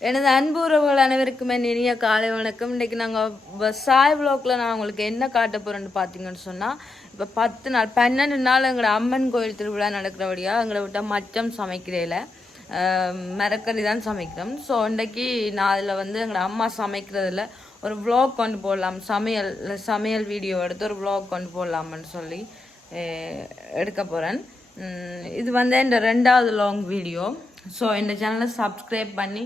எனது அன்பு உறவுகள் அனைவருக்குமே இனிய காலை வணக்கம். இன்றைக்கி நாங்கள் சாய் வ்ளாக்ல நான் உங்களுக்கு என்ன காட்ட போகிறேன்னு பார்த்தீங்கன்னு சொன்னால் இப்போ பத்து நாள் பன்னெண்டு நாள் எங்களோட அம்மன் கோயில் திருவிழா நடக்கிறபடியாக எங்களை விட்டால் மச்சம் சமைக்கிறதில்ல மரக்கறி தான் சமைக்கிறோம் ஸோ இன்றைக்கி நான் அதில் வந்து எங்களோட அம்மா சமைக்கிறதுல ஒரு விளாக் கொண்டு போடலாம். சமையல் சமையல் வீடியோ எடுத்து ஒரு விளாக் கொண்டு போடலாம்னு சொல்லி எடுக்க போகிறேன் இது வந்து இந்த ரெண்டாவது லாங் வீடியோ ஸோ இந்த சேனலை சப்ஸ்கிரைப் பண்ணி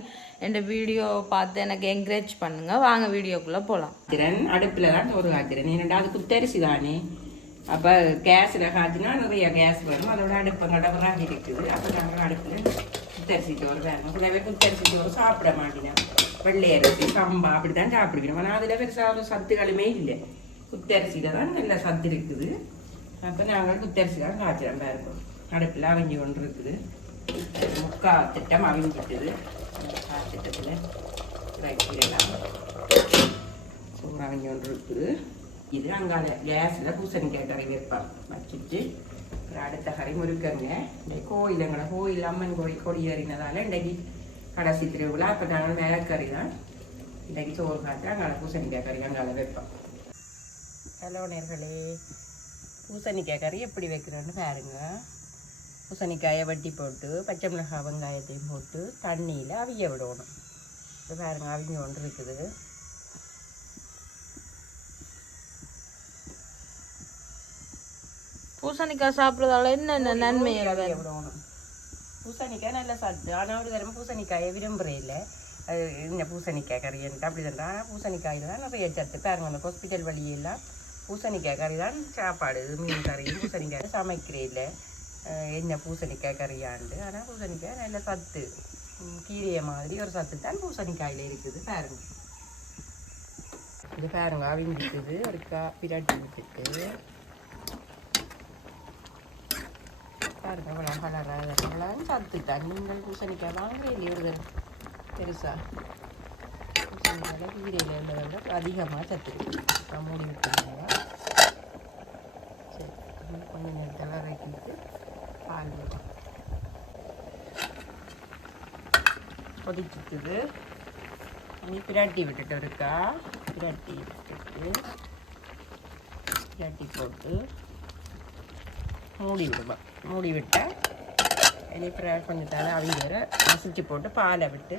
இந்த வீடியோ பார்த்து எனக்கு என்கரேஜ் பண்ணுங்க. வாங்க வீடியோக்குள்ளே போகலாம் திறன் அடுப்பில் தான் சோறு காய்ச்சிறேன் ஏன்னா அது குத்தரிசி தானே? அப்போ கேஸில் காய்ச்சினா நிறைய கேஸ் வரும். அதோட அடுப்பு கடவுறாங்க இருக்குது. அப்போ நாங்கள் அடுப்பில் குத்தரிசி சோறு வேணும். சில குத்தரிசி சோறு சாப்பிட மாட்டேன் வெள்ளை அரிசி சம்பா அப்படி தான் சாப்பிடுக்கணும் ஆனால் அதில் பெருசாக ஒரு சத்துக்களுமே இல்லை. குத்தரிசியில் தான் நல்ல சத்து இருக்குது. அப்போ நாங்கள் குத்தரிசி தான் காய்ச்சிறோம். பாருங்க அடுப்பில் அவிஞ்சு கொண்டு இருக்குது முக்கா திட்டம் அவிஞ்சிட்டுது. காய்ச்சிட்டத்தில் வைக்கலாம் சூறாவணி ஒன்று இருக்குது இது அங்கால கேஸில் பூசணிக்காய் கறி வைப்பான் வச்சுட்டு அப்புறம் அடுத்த கறி முறுக்கங்க. இந்த கோயிலுங்களை கோயில் அம்மன் கோயில் கொடி ஏறினதால இன்றைக்கு கடைசி திருவிழா. அப்போ நாங்கள் மேலக்கறி தான் இன்றைக்கு சோறு காய்ச்சி அங்கால பூசணிக்காய் கறி அங்கால வைப்போம் ஹலோ நேர்களே பூசணிக்காய் கறி எப்படி வைக்கிறோன்னு பாருங்க. பூசணிக்காயை வட்டி போட்டு பச்சை மிளகாய் வெங்காயத்தையும் போட்டு தண்ணியில் அவிய விடணும். இது பாருங்க அவிஞ்சு கொண்டு இருக்குது பூசணிக்காய் சாப்பிட்றதால என்னென்ன நன்மை அவிய விடணும். பூசணிக்காய் நல்ல சத்து ஆனால் ஒரு தடவை பூசணிக்காயை விரும்புகிறே இல்லை அது இந்த பூசணிக்காய் கறி என்று அப்படி தான் பூசணிக்காயில் தான் நிறைய சத்து பாருங்க அந்த ஹாஸ்பிட்டல் வழியெல்லாம் பூசணிக்காய் கறி தான் சாப்பாடு மீன் கறியும் பூசணிக்காய் சமைக்கிறே இல்லை என்ன பூசணிக்காய் கறியாண்டு ஆனால் பூசணிக்காய் நல்ல சத்து கீரையை மாதிரி ஒரு சத்து தான் பூசணிக்காயில் இருக்குது பாருங்க இது பாருங்க அவிஞ்சிட்டுது ஒரு கா பிரட்டி விட்டுட்டு பாருங்க அவ்வளோ கலராக இவ்வளோ சத்து தான் நீங்கள் பூசணிக்காய் வாங்குறீங்க ஒரு பெருசாக பெருசா பூசணிக்காயில் கீரையில் உள்ளதை விட அதிகமாக சத்து நான் மூடி விட்டுருங்க சரி கொஞ்சம் நேரத்தில் இறக்கிட்டு பால் விடும் கொதிச்சுக்குது இனி பிரட்டி விட்டுட்டு இருக்கா? பிரட்டி விட்டுட்டு பிரட்டி போட்டு மூடி விடுவேன் மூடி விட்டால் இனி அப்புறம் கொஞ்சம் தலை வர மசிச்சு போட்டு பாலை விட்டு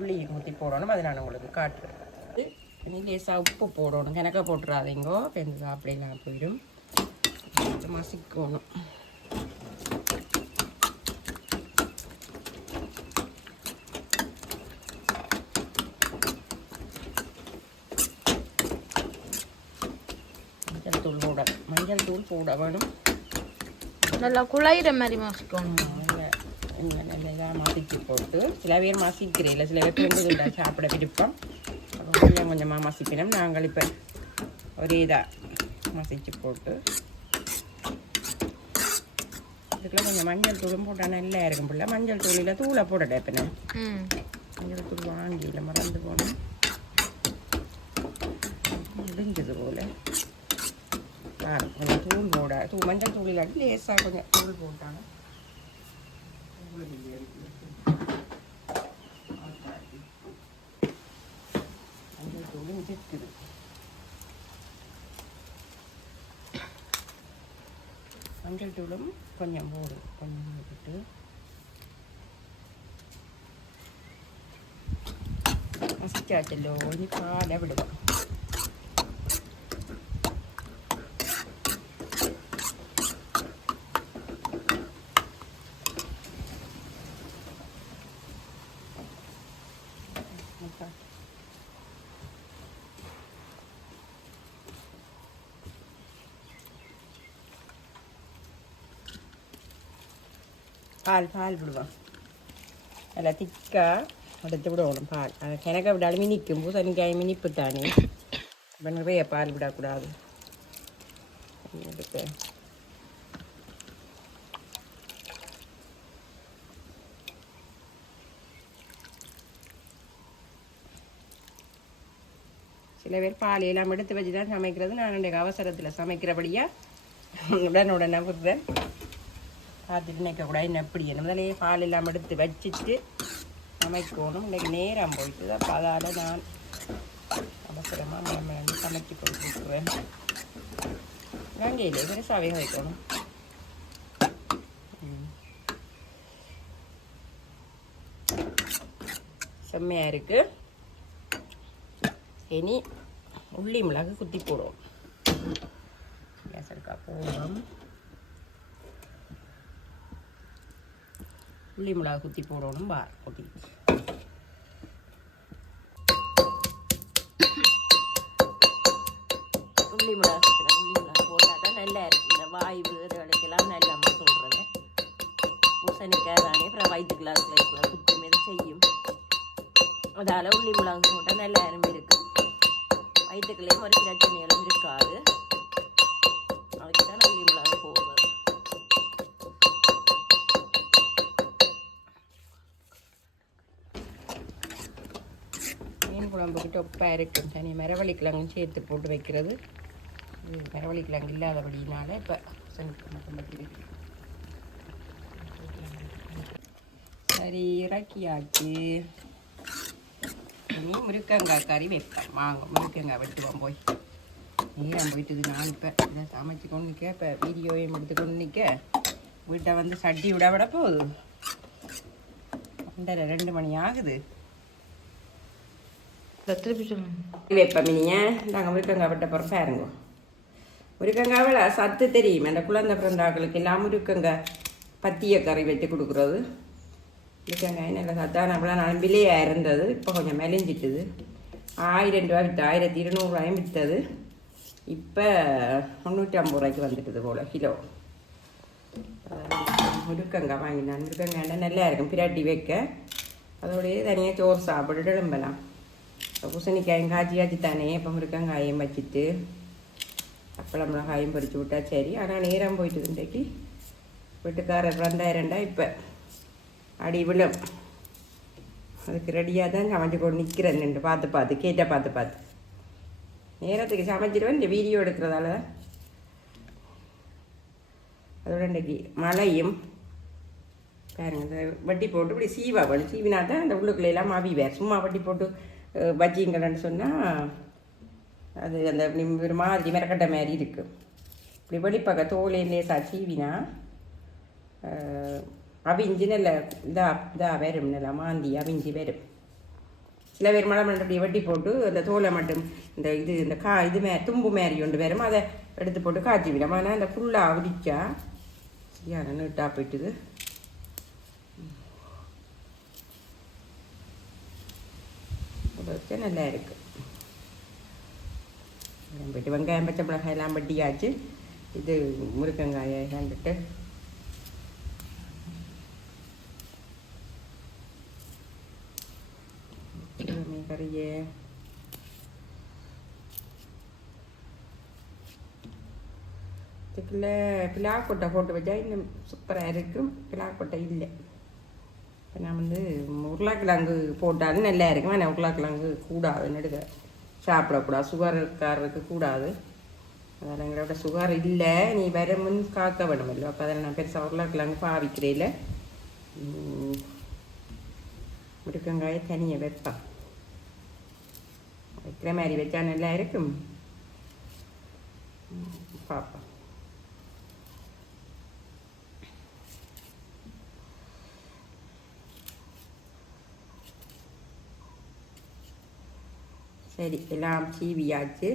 உள்ளி ஊற்றி போடணும். அதை நான் உங்களுக்கு காட்டுறேன். இனி லேசாக உப்பு போடணும். கிணக்க போட்டுறாதீங்கோ. பெருந்து சாப்பிடலாம் போயிடும். மசிக்கணும் மஞ்சள் தூள் போட வேணும் நல்லா குழையிற மாதிரி மசிக்கணும். எல்லாம் மசிச்சு போட்டு சில பேர் மசிக்கிறேன் சில பேர் பெண்கள் சாப்பிட விருப்பம். அப்போ கொஞ்சம் கொஞ்சமாக மசிக்கணும். நாங்கள் இப்போ ஒரே இதாக மசிச்சு போட்டு. இதுக்குள்ள கொஞ்சம் மஞ்சள் தூளும் போட்டால் நல்லா இருக்கும் பிள்ளை. மஞ்சள் தூளில் தூளை போடட்டே இப்போ நான். மஞ்சள் தூள் வாங்கி இல்லை மறந்து போனோம் முடிஞ்சது போல். பாருங்க கொஞ்சம் தூள் போட தூ மஞ்சள் தூள் இல்லாட்டி லேசாக கொஞ்சம் தூள் போட்டாங்க மஞ்சள் தூள் இருக்குது மஞ்சள் தூளும் கொஞ்சம் போடு கொஞ்சம் போட்டுட்டு மசிச்சாச்சல்லோ இனி பால் பால் விடுவோம் நல்லா திக்காக எடுத்து விடணும் பால் அது கிணக்க விடாலும் மினிக்கும் பூசணிக்காய் மினிப்பு தானே இப்போ நிறைய பால் விடக்கூடாது எடுத்து சில பேர் பால் எல்லாம் எடுத்து வச்சு தான் சமைக்கிறது நான் அவசரத்தில் சமைக்கிறபடியாக உடனே உடனே விடுறேன் பார்த்துட்டு நிற்கக்கூடாது என்ன எப்படி என்ன முதலே பால் எல்லாம் எடுத்து வச்சுட்டு சமைக்கணும். இன்னைக்கு நேரம் போயிட்டு அப்போ அதால் நான் அவசரமாக நம்ம வந்து சமைச்சு கொடுத்துருக்குறேன். கங்கையில் பெருசாகவே வைக்கணும். செம்மையாக இருக்கு. இனி உள்ளி மிளகு குத்தி போடுவோம். கேஸ் இருக்கா போடுவோம் உள்ளி மிளகு குத்தி போடணும் பார் கொட்டி. உள்ளி மிளகு குத்துறேன் உள்ளி மிளகு போட்டால் தான் நல்லா இருக்கும். இந்த வாய்வு இதுகளுக்கெல்லாம் நல்லா சொல்கிறேன் பூசணிக்காய் தானே அப்புறம் வயிற்றுக்குள்ள அதுக்குள்ள குத்தி மீது செய்யும். அதால் உள்ளி மிளகு போட்டால் நல்லா இருக்கும் இருக்கு. வயிற்றுக்குள்ளேயும் ஒரு பிரச்சனைகளும் இருக்காது. குழம்புக்கு டொப்பாக இருக்கும் தனி மரவள்ளி கிழங்கும் சேர்த்து போட்டு வைக்கிறது. மரவள்ளி கிழங்கு இல்லாதபடினால இப்போ மட்டும் வைக்கிறது சரி இறக்கியாச்சு. இனி முருக்கங்காய் கறி வைப்பேன். வாங்க முருக்கங்காய் வெட்டுவோம் போய். நேரம் போயிட்டுது நான் இப்போ இதை சமைச்சு கொண்டு நிற்க இப்போ வீடியோவையும் எடுத்து கொண்டு நிற்க வீட்டை வந்து சட்டி விட விட போகுது. ரெண்டரை ரெண்டு மணி ஆகுது. திருப்பி சொல்லுங்க. வைப்பேன் நாங்கள் முருக்கங்காய் வெட்ட போகிறோம் பாருங்க முருக்கங்காவில் சத்து தெரியும். அந்த குழந்தை பிறந்தாக்களுக்கு எல்லாம் முருக்கங்காய் பத்திய கறி வெட்டி கொடுக்குறது. முருக்கங்காய் நல்ல சத்தான அப்பெல்லாம் நான் விலையாக இருந்தது. இப்போ கொஞ்சம் மெலிஞ்சிட்டுது. ஆயிரம் ரூபா விற்று ஆயிரத்தி இருநூறுவாயும் விற்றது இப்போ முந்நூற்றி ஐம்பது ரூபாய்க்கு வந்துட்டுது போல் கிலோ. முருக்கங்காய் வாங்கினான். முருக்கங்காய் நல்லா இருக்கும். பிராட்டி வைக்க. அதோடய தனியாக சோறு சாப்பிட்டுட்டு நம்பலாம் இப்போ பூசணிக்காயும் காய்ச்சி காய்ச்சி தானே இப்போ முருக்கங்காயும் வச்சுட்டு அப்பளம் மிளகாயும் பொரிச்சு விட்டா சரி. ஆனால் நேரம் போயிட்டு இன்றைக்கு. வீட்டுக்காரர் ரெண்டாயிரண்டா இப்போ. அடி விழும். அதுக்கு ரெடியாக தான் சமைச்சு கொண்டு நிற்கிறேன் நின்று பார்த்து பார்த்து கேட்ட பார்த்து பார்த்து. நேரத்துக்கு சமைச்சிடுவேன் இந்த வீடியோ எடுக்கிறதால அதோட இன்றைக்கி மழையும் பாருங்கள் இந்த வட்டி போட்டு இப்படி சீவா வேணும் சீவினா தான் அந்த உள்ளுக்குள்ள எல்லாம் மாவி வேறு சும்மா வட்டி போட்டு வச்சிங்கன்னு சொன்னால் அது அந்த ஒரு மாதிரி மிரக்கட்டை மாதிரி இருக்குது இப்படி வெளிப்பக்க தோலை லேசாக சீவினா அஹ், அவிஞ்சு நல்ல இதா வரும் நல்லா மாந்தி அவிஞ்சு வரும். சில பேர் மழை மண்டபடி வட்டி வெட்டி போட்டு அந்த தோலை மட்டும் இந்த இது இந்த கா இது மே தும்பு மாரி ஒன்று வரும் அதை எடுத்து போட்டு காய்ச்சி விடும் ஆனால் அந்த ஃபுல்லாக அவிடிச்சா சரியான நீட்டாக போயிட்டுது. அதை வச்சா நல்லா இருக்கு போயிட்டு வெங்காயம் பச்சை மிளகாய் எல்லாம் வட்டியாச்சு இது முருக்கங்காயை கண்டுட்டு மீன் கறியே இதுக்குள்ள பிலாக்கொட்டை போட்டு வச்சா இன்னும் சூப்பராக இருக்கும் பிலாக்கொட்டை இல்லை இப்போ நான் வந்து உருளைக்கிழங்கு போட்டாலும் நல்லா இருக்கும். ஆனால் உருளைக்கிழங்கு கூடாதுன்னு எடுக்க. சாப்பிடக்கூடாது சுகர் சுகர்காரருக்கு கூடாது. அதனால் எங்களோட சுகர் இல்லை. நீ வர முன் காக்க வேணுமല്ലോ அப்போ அதில் நான் பெருசாக உருளைக்கிழங்கு பாவிக்கிறேன் முருக்கங்காயை தனியை வைப்பேன். வைக்கிற மாதிரி வச்சா நல்லா இருக்கும். ம், சரி எல்லாம் சீவியாச்சு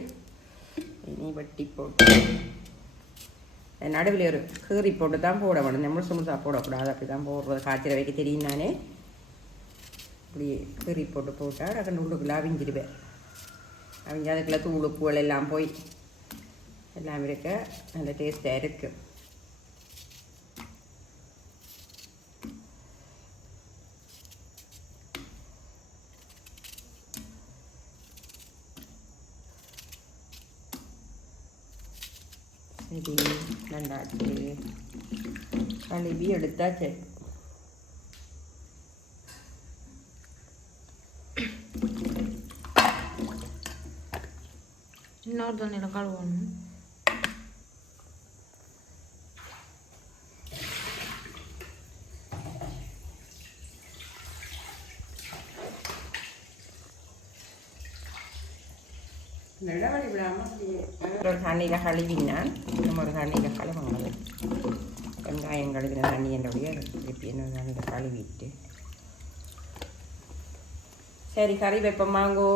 இனி வட்டி போட்டு. நடுவில் ஒரு கீறி போட்டு தான் போட வேணும். நம்ம முழுசு முழுசாக போடக்கூடாது. அப்படி தான் போடுறது. காய்ச்சல் வைக்க தெரியும் நானே. இப்படி கீறி போட்டு போட்டால் டக்குன்னு உள்ளுக்குள்ளே அவிஞ்சிடுவேன் அவிஞ்சு அதுக்குள்ளே தூள் உப்புகள் எல்லாம் போய். எல்லாம் இருக்க நல்ல டேஸ்ட்டாக இருக்குது திரும்பி எடுத்தால் சரி இன்னொரு தண்ணியில் கழுவணும். தண்ணியில் கழுவினா நம்ம ஒரு தண்ணியில் கழுவணும். வெங்காயம் கழுவின தண்ணி என்னுடைய திருப்பி என்ன கழுவிட்டு சரி கறி வைப்போம் மாங்கோ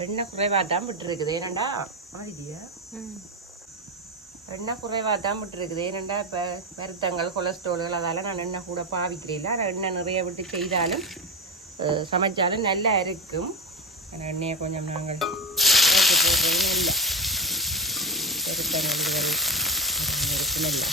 எண்ணெய் குறைவாக தான் விட்டுருக்குது ஏனண்டா மாறிதியா எண்ணெய் குறைவாக தான் விட்டுருக்குது ஏனண்டா இப்போ வருத்தங்கள் கொலஸ்ட்ரால்கள் அதால் நான் எண்ணெய் கூட பாவிக்கிறேன் ஆனால் எண்ணெய் நிறைய விட்டு செய்தாலும் சமைச்சாலும் நல்லா இருக்கும் ஆனால் எண்ணெயை கொஞ்சம் நாங்கள் போட்டு போடுறது இல்லை வருத்தங்கள் இதுவரை இருக்கும் இல்லை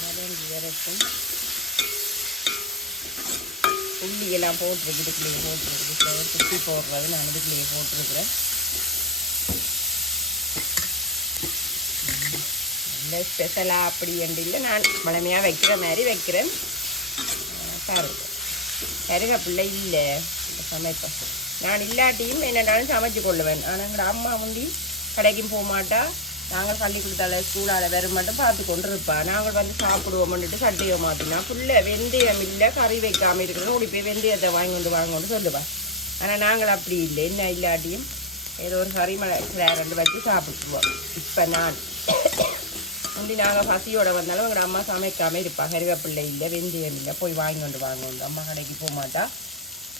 வதங்கி வரட்டும் நான் போட்டிருக்கு இதுக்குள்ளேயே ஃப்ளவர் சுற்றி போடுறது நான் இதுக்குள்ளேயே போட்டிருக்கிறேன். இல்லை ஸ்பெஷலாக அப்படி என்று இல்லை. நான் மழமையாக வைக்கிற மாதிரி வைக்கிறேன். அஹ் பாருங்க. கருவேப்பிள்ளை இல்லை. சமைப்பேன் நான் இல்லாட்டியும் என்னென்னாலும் சமைச்சு கொள்ளுவேன். ஆனால் எங்களோட அம்மா முந்தி கடைக்கும் போக மாட்டா. நாங்கள் பள்ளி கொடுத்தால ஸ்கூலால் வரும் மட்டும் பார்த்து கொண்டு இருப்பா நாங்கள் வந்து சாப்பிடுவோம்னுட்டு சட்டையை மாற்றினா ஃபுல்லாக வெந்தயம் இல்லை கறி வைக்காமல் இருக்கிறது. ஓடி போய் வெந்தயத்தை வாங்கி வந்து வாங்கணும்னு கொண்டு சொல்லுவா. ஆனால் நாங்கள் அப்படி இல்லை. என்ன இல்லாட்டியும் ஏதோ ஒரு கறி மலை ரெண்டு வச்சு சாப்பிட்டுருவோம். இப்போ நான் முந்தி நாங்கள் பசியோட வந்தாலும் எங்கள் அம்மா சமைக்காமல் இருப்பா. கருவேப்பிள்ளை இல்லை வெந்தயம் இல்லை. போய் வாங்கி கொண்டு வாங்கணும் அம்மா கடைக்கு போக மாட்டா.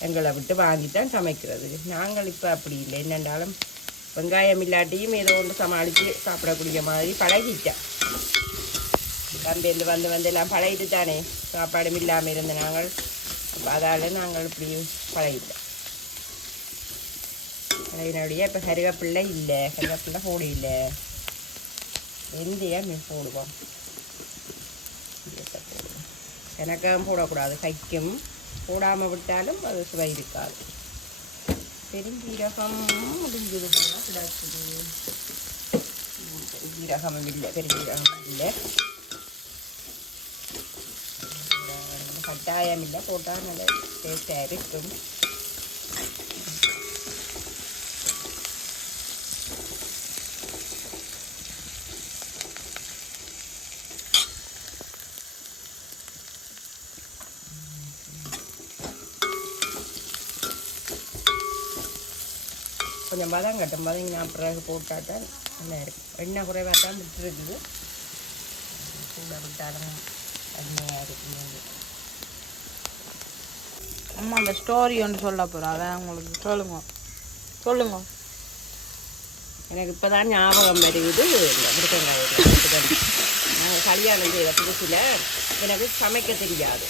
எங்களை விட்டு வாங்கி தான் சமைக்கிறது. நாங்கள் இப்போ அப்படி இல்லை. என்னென்றாலும் வெங்காயம் இல்லாட்டியும் ஏதோ ஒன்று சமாளித்து சாப்பிடக்கூடிய மாதிரி பழகிட்டேன். தம்பேந்து வந்து வந்து எல்லாம் பழகிட்டு தானே சாப்பாடும் இல்லாமல் இருந்த நாங்கள். அதால் நாங்கள் இப்படி பழகிட்டோம். அதனுடைய இப்போ கருவேப்பிள்ளை இல்லை கருவேப்பிள்ளை போடு இல்லை. வெந்தயம் மீன் போடுவோம். எனக்கும் போடக்கூடாது. கைக்கும் போடாமல் விட்டாலும் அது சுவை இருக்காது. பெருஞ்சீரகம் முடிஞ்சது போல கிடக்குது ம், பெருஞ்சீரகம் இல்லை பெருஞ்சீரகம் இல்லை கட்டாயம் இல்லை போட்டால் நல்ல டேஸ்டாக இருக்கும் கொஞ்சம் பதம் கட்டும் பதங்கினா பிறகு போட்டாட்டால் நல்லா இருக்கும். எண்ணெய் குறைவாக தான் விட்டுருக்குது. கூட விட்டாலும் அருமையாக இருக்கும் அம்மா அந்த ஸ்டோரி ஒன்று சொல்ல அதான் உங்களுக்கு சொல்லுங்க. சொல்லுங்க. எனக்கு இப்போ தான் ஞாபகம் முருங்கங்காய் நாங்கள் கல்யாணம் செய்த புதுசில் எனக்கு சமைக்க தெரியாது.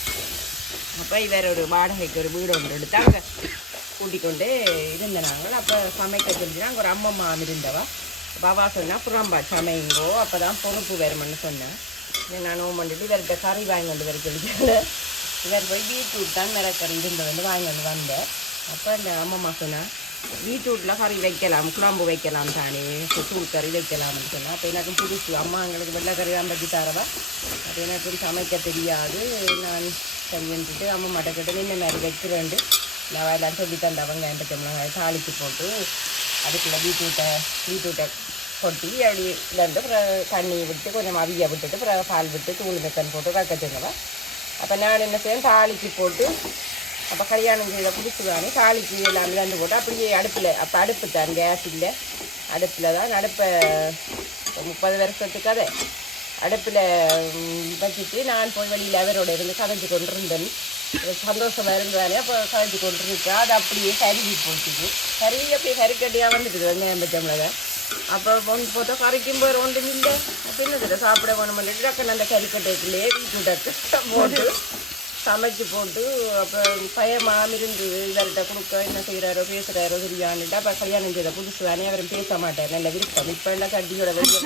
அப்போ இவர் ஒரு வாடகைக்கு ஒரு வீடு ஒன்று எடுத்து அங்கே கூட்டிக் கொண்டு இருந்த நாங்கள் அப்போ சமைக்க தெரிஞ்சு அங்கே ஒரு அம்மம்மா இருந்தவா. பாபா சொன்னால் புறம்பா சமைங்கோ. அப்போ தான் பொறுப்பு வருமென்னு சொன்னேன். நான் ஓம் பண்ணிட்டு இவர்கிட்ட கறி வாங்கி வந்து வர சொல்லிட்டு இவர் போய் பீட்ரூட் தான் மிளக்கறி இருந்த வந்து வாங்கி வந்து வந்தேன். அப்போ இந்த அம்மம்மா சொன்னேன் பீட்ரூட்டில் கறி வைக்கலாம் குழம்பு வைக்கலாம் தானே. தூள் கறி வைக்கலாம்னு சொன்னேன் அப்போ எனக்கு புதுசு. அம்மா எங்களுக்கு வெள்ளைக்கறி தான் பற்றி தரவா. அப்போ எனக்கு சமைக்க தெரியாது. நான் செஞ்சுட்டு அம்மா மட்டக்கிட்ட நின்று மாதிரி வைக்கிறேன்ட்டு நான் எல்லாம் சொல்லி தந்தவங்க எண்பத்தி மிளகாய் தாளித்து போட்டு அதுக்குள்ளே பீட்ரூட்டை பீட்ரூட்டை கொட்டி அப்படி இருந்து அப்புறம் தண்ணி விட்டு கொஞ்சம் அவிய விட்டுட்டு அப்புறம் பால் விட்டு தூள் மெத்தன் போட்டு கக்க சொன்னவா அப்போ நான் என்ன செய்யணும் தாளிக்கு போட்டு அப்போ கல்யாணம் செய்த புதுசு தாளிக்கு எல்லாம் இருந்து போட்டு அப்படியே அடுப்பில் அப்போ அடுப்பு தான் கேஸ் இல்லை. அடுப்பில் தான் அடுப்பை முப்பது வருஷத்துக்கு அதை. அடுப்பில் வச்சுட்டு நான் போய் வெளியில் அவரோட இருந்து கதைஞ்சு கொண்டு இருந்தேன் சந்தோஷமாக இருந்தானே அப்போ கதைஞ்சு கொண்டு இருக்கா அது அப்படியே கருகி போச்சுது. கருகி அப்படியே கறிக்கட்டியாக வந்துட்டு வெங்காயம் பச்சை மிளகாய் அப்போ ஒன்று போட்டா கறிக்கும் போது ஒன்றும் இல்லை. அப்போ சாப்பிட வேணும் பண்ணிட்டு டக்குன்னு அந்த கறிக்கட்டைக்குள்ளேயே வீட்டு டக்கு போட்டு சமைச்சு போட்டு அப்போ பயமாம இருந்து இவர்கிட்ட கொடுக்க என்ன செய்கிறாரோ பேசுகிறாரோ தெரியான்னுட்டு அப்போ கல்யாணம் செய்த புதுசு தானே அவரும் பேச மாட்டார். நல்ல விருப்பம். இப்போ எல்லாம் கட்டியோட வெளியே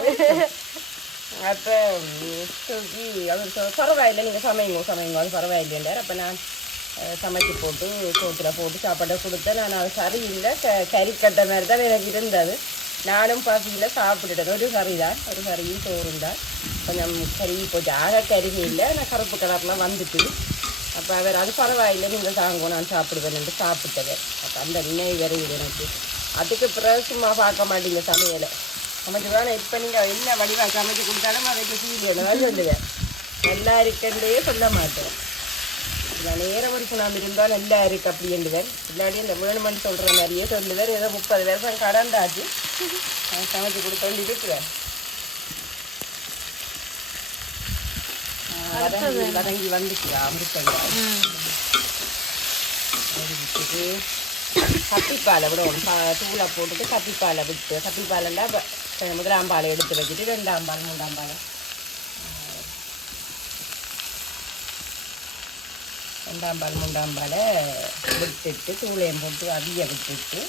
அப்போ தூக்கி அவர் சொ- பரவாயில்லை நீங்கள் சமைங்க சமைங்க அது பரவாயில்லைன்றார் அப்போ நான் சமைச்சு போட்டு சோத்தில் போட்டு சாப்பாடை கொடுத்தேன் நான் அது சரியில்லை க கறிக்கட்டை மாதிரி தான் எனக்கு இருந்தது நானும் பசியில் சாப்பிட்டுட்டேன் ஒரு கறி தான் ஒரு கறியும் சோறும் தான் கொஞ்சம் கறி கொஞ்சம் ஆக கருகி இல்லை நான் கருப்பு கலர்லாம் வந்துட்டு அப்போ அவர் அது பரவாயில்லை நீங்கள் தாங்க நான் சாப்பிடுவேன்ட்டு சாப்பிட்டவர் அப்போ அந்த நினைவு வரையுது எனக்கு அதுக்கு பிறகு சும்மா பார்க்க மாட்டீங்க சமையலை சமைச்சு வேணாம் இப்போ நீங்கள் என்ன வடிவாக சமைச்சு கொடுத்தாலும் அதுக்கு சீரியல் சொல்லுவேன் நல்லா இருக்கண்டே சொல்ல மாட்டேன். நான் நேரம் ஒரு சுனாமி இருந்தால் நல்லா இருக்கு அப்படி என்றுவர் இல்லாட்டி இந்த வேணுமென்னு சொல்கிற மாதிரியே சொல்லுவார் ஏதோ முப்பது வருஷம் கடந்தாச்சு. நான் சமைச்சு கொடுத்தோண்டு இருக்கிறேன். வதங்கி வந்துச்சுடா விட்டுட்டு கத்திப்பாலை பா- தூளை போட்டுட்டு கத்திப்பாலை விட்டு கத்திப்பாலைண்டா இப்போ முதலாம் பாலை எடுத்து வச்சுட்டு ரெண்டாம் பால் மூன்றாம் பால் ரெண்டாம் பால் மூன்றாம் பாலை விட்டுட்டு தூளையும் போட்டு அவிய விட்டுட்டு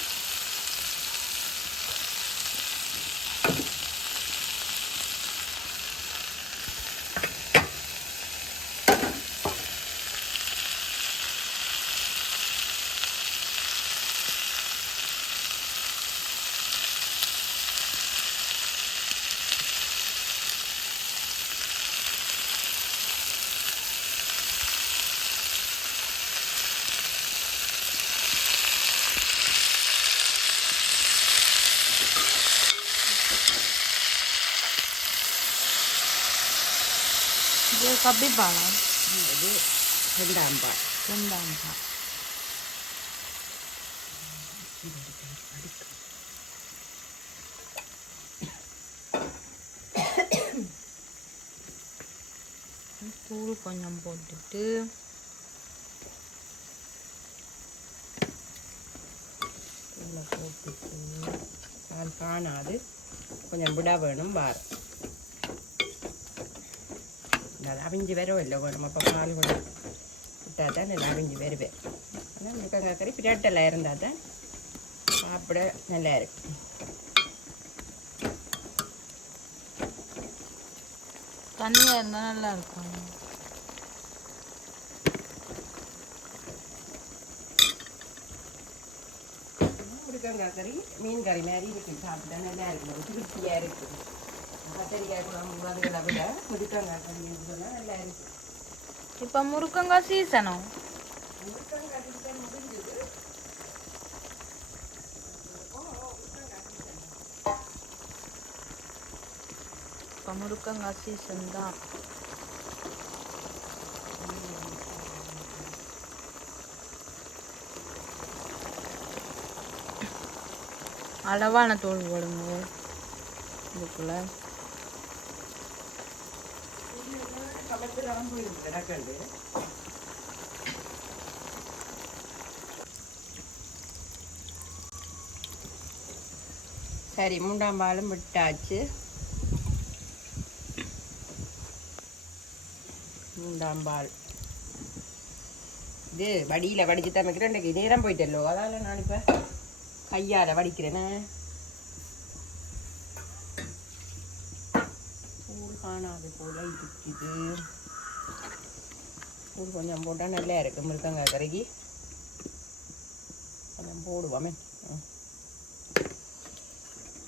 ரெண்டாம் பால் ரெண்டாம் பால் தூள் கொஞ்சம் போட்டுட்டு போட்டுட்டு காணாது கொஞ்சம் விட வேணும் பார் வரவும் இல்லை வேணும் அப்போ பால் கூட விட்டால் தான் நல்லா அவிஞ்சு வருவேன் ஆனால் முருங்கக்காய் கறி பிரட்டெல்லாம் இருந்தால் தான் சாப்பிட நல்லா இருக்கும் தண்ணியாக இருந்தால் நல்லா இருக்கும் முருங்கக்காய் கறி மீன் கறி மாதிரி இருக்கும் சாப்பிட்டா நல்லா இருக்கும் திருப்தியாக இருக்கும் கத்தரிக்காய் குழம்பு அதுகளை விட முருங்கக்காய் கறி சொன்னால் நல்லா இப்போ முருக்கங்காய் சீசனும் இப்போ முருக்கங்காய் சீசன் தான். அளவான தோல் போடுங்க. இதுக்குள்ள. சரி மூன்றாம் பாலும் விட்டாச்சு. மூன்றாம் பால். இது வடியில் வடிச்சு தான் வைக்கிறேன் இன்றைக்கு நேரம் போயிட்டல்லோ. அதால நான் இப்போ கையால் வடிக்கிறேன்னு தூள் காணாது போல இருக்குது தூள் கொஞ்சம் போட்டால் நல்லா இருக்கு மிருக்கங்காய் கறிக்கு கொஞ்சம் போடுவோமே.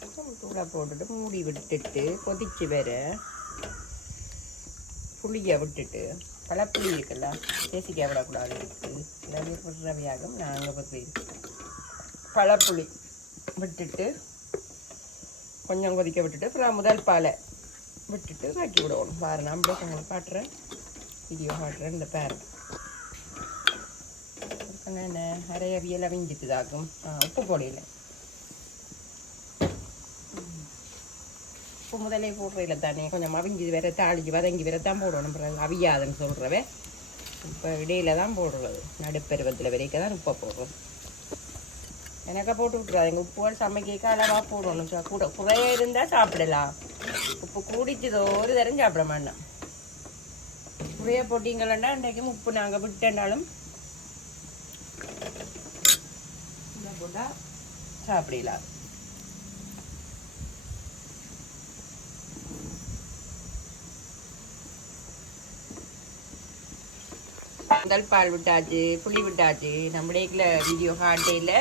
கொஞ்சம் தூளை போட்டுட்டு மூடி விட்டுட்டு கொதிச்சு வர புளியை விட்டுட்டு பழப்புளி இருக்குல்ல தேசிக்காய் விடக்கூடாது. இருக்குது எல்லாமே ரவியாகும் நாங்கள் பற்றி பழப்புளி விட்டுட்டு கொஞ்சம் கொதிக்க விட்டுட்டு அப்புறம் முதல் பாலை விட்டுட்டு ஆக்கி விடணும் பாரு நான் அப்படியே உங்களை காட்டுறேன். வீடியோ காட்டுறேன் இந்த பேர் என்ன? நிறைய வியல் அவிஞ்சிட்டு தாக்கும் உப்பு போடையில் உப்பு முதலே போடுறையில் தானே. கொஞ்சம் அவிஞ்சி வேற தாளிச்சு வதங்கி வேற தான் போடணும். பிறகு அவியாதுன்னு சொல்கிறவ இப்போ இடையில தான் போடுறது. நடுப்பருவத்தில் வரைக்கும் தான் உப்பை போடுறோம் எனக்கா போட்டு விட்டுறாங்க உப்பு சமைக்க அளவாக போடணும் கூட குறைய இருந்தால் சாப்பிடலாம் உப்பு கூடிச்சதோ ஒரு தரம் சாப்பிட மாட்டேன் குறைய போட்டிங்களா இன்றைக்கும் உப்பு நாங்கள் விட்டனாலும் போட்டால் சாப்பிடலாம் முதல் பால் விட்டாச்சு புளி விட்டாச்சு நம்மளே வீடியோ காட்டையில்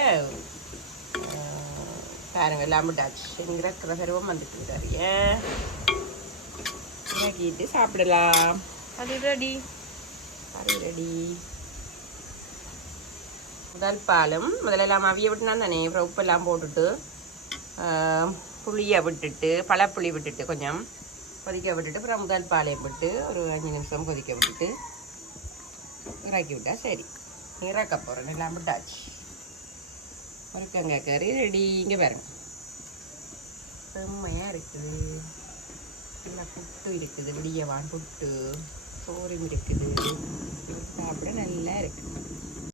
பாருங்க என்கிற கிரகரவம் வந்துட்டு நிறைய இறக்கிட்டு சாப்பிடலாம் அது ரெடி கறி ரெடி முதல் பாலும் முதல்ல எல்லாம் அவிய விட்டுனா தானே அப்புறம் உப்பெல்லாம் போட்டுட்டு புளியை விட்டுட்டு பழப்புளி விட்டுட்டு கொஞ்சம் கொதிக்க விட்டுட்டு அப்புறம் முதல் பாலையும் விட்டு ஒரு அஞ்சு நிமிஷம் கொதிக்க விட்டுட்டு இறக்கி விட்டா சரி இறக்க போகிறேன் எல்லாம் விட்டாச்சு முருக்கங்காய் கறி ரெடி இங்கே பாருங்க. செம்மையாக இருக்குது. நல்லா புட்டு இருக்குது. விடியவான் புட்டு சோறும் இருக்குது. சாப்பிட நல்லா இருக்குது